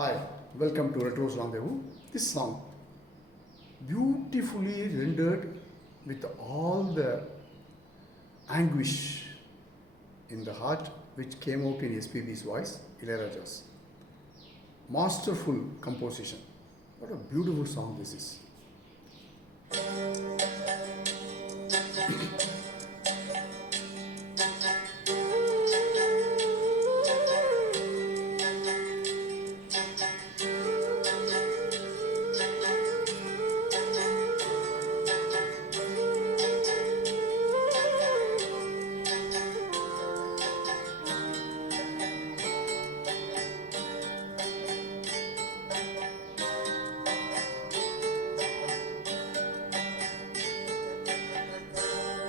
Hi, welcome to Retro's Rendezvous. This song, beautifully rendered with all the anguish in the heart which came out in SPB's voice, Ilayaraja's. Masterful composition. What a beautiful song this is.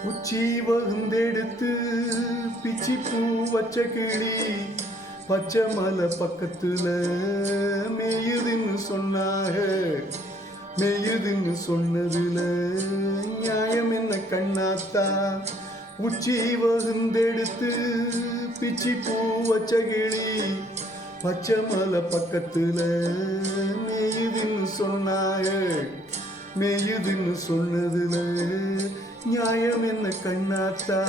உச்சி வகுந்தெடுத்து பிச்சி பூ வச்ச கிளி பச்சை மலை பக்கத்துல மேயுதுன்னு சொன்னாக. மேயுதுன்னு சொன்னதுல நியாயம் என்ன கண்ணாத்தா? உச்சி வகுந்தெடுத்து பிச்சி பூ வச்ச கிளி பச்சை மலை பக்கத்துல மேயுதுன்னு சொன்னாக. மேயுதுன்னு சொன்னதுல நியாயம் என்ன கண்ணாத்தா?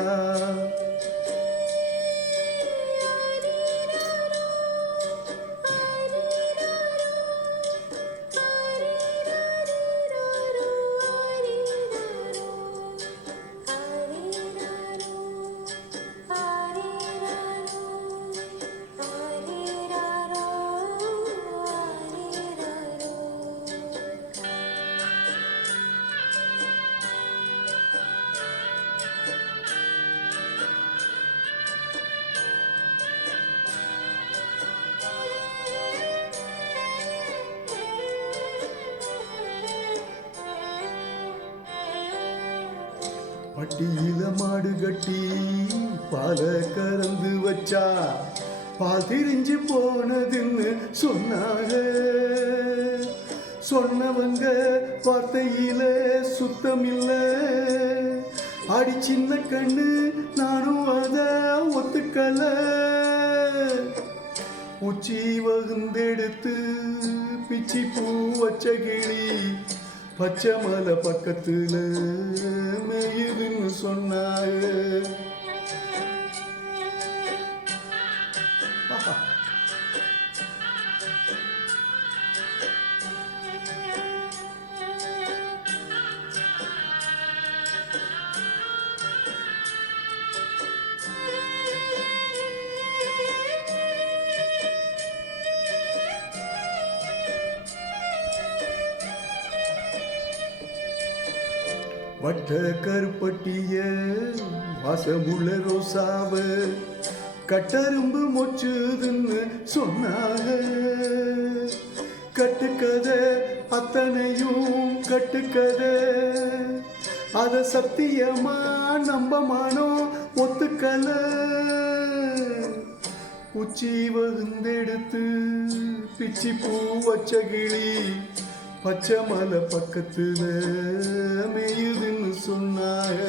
பட்டியில மாடு கட்டி பால கறந்து வச்சா பால் திரிஞ்சு போனதுன்னு சொன்னாங்க. சொன்னவங்க வார்த்தையில சுத்தமில்ல. அடி சின்ன கண்ணு நானும் அத ஒத்துக்கல. உச்சி வகுந்தெடுத்து பிச்சி பூ வச்ச கிளி பச்சை மலை பக்கத்துல மேயுதுன்னு சொன்னாங்க. வட்ட கருப்பட்டிய வாசமுள்ள ரோசாவ கட்டரும்பு மொச்சுதுன்னு சொன்னாங்க. கட்டுக்கதை அத்தனையும் கட்டுக்கதை. அத சத்தியமா நம்பமானோ ஒத்துக்கல. உச்சி வகுந்தெடுத்து பிச்சி பூ வச்ச கிளி பச்சை மலை பக்கத்துல மேயுதுன்னு சொன்னாங்க.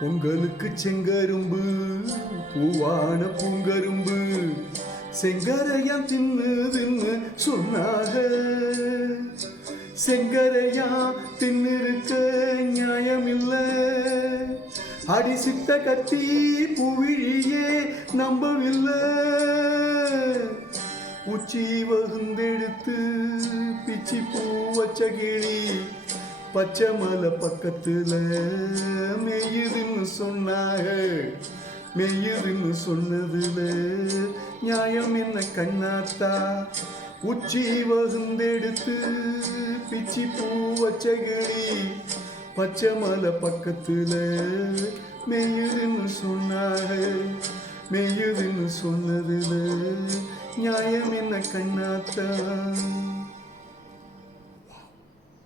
பொங்கலுக்கு செங்கரும்பு பூவான பூங்கரும்பு செங்கரையா தின்னுதுன்னு சொன்னாக. செங்கரையா தின்னிருக்க நியாயமில்ல. அடி சித்த கத்தி பூவிழியே நம்பவில்லை. உச்சி வகுந்தெடுத்து பிச்சி பூ வச்ச கிளி பச்சை மலை பக்கத்துல மேயுதுன்னு சொன்னாங்க. மேயுதுன்னு சொன்னதுல நியாயம் என்ன கண்ணாத்தா? உச்சி வகுந்தெடுத்து பிச்சி பூ வச்ச கிளி பச்சை மலை பக்கத்துல மெய்யுதுன்னு சொன்னாங்க, மெய்யுதுன்னு சொன்னதுல நியாயம் என்ன கண்ணாத்தான்.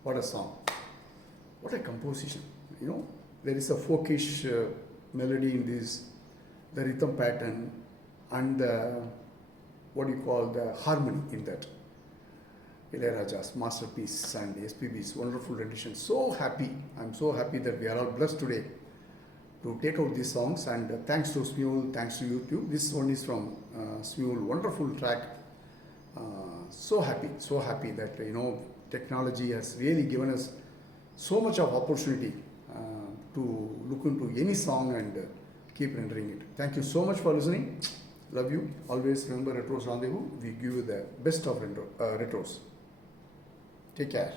What a song, what a composition. You know, there is a folkish melody in this, the rhythm pattern and the, what do you call, the harmony in that. Ilayaraja's masterpiece and SPB's wonderful rendition. So happy, I'm so happy that we are all blessed today to take out these songs, and thanks to Smule, thanks to YouTube. This one is from Smule, wonderful track. So happy that, you know, technology has really given us so much of opportunity to look into any song and keep rendering it. Thank you so much for listening. Love you. Always remember Retros Rendezvous. We give you the best of retros. Take care.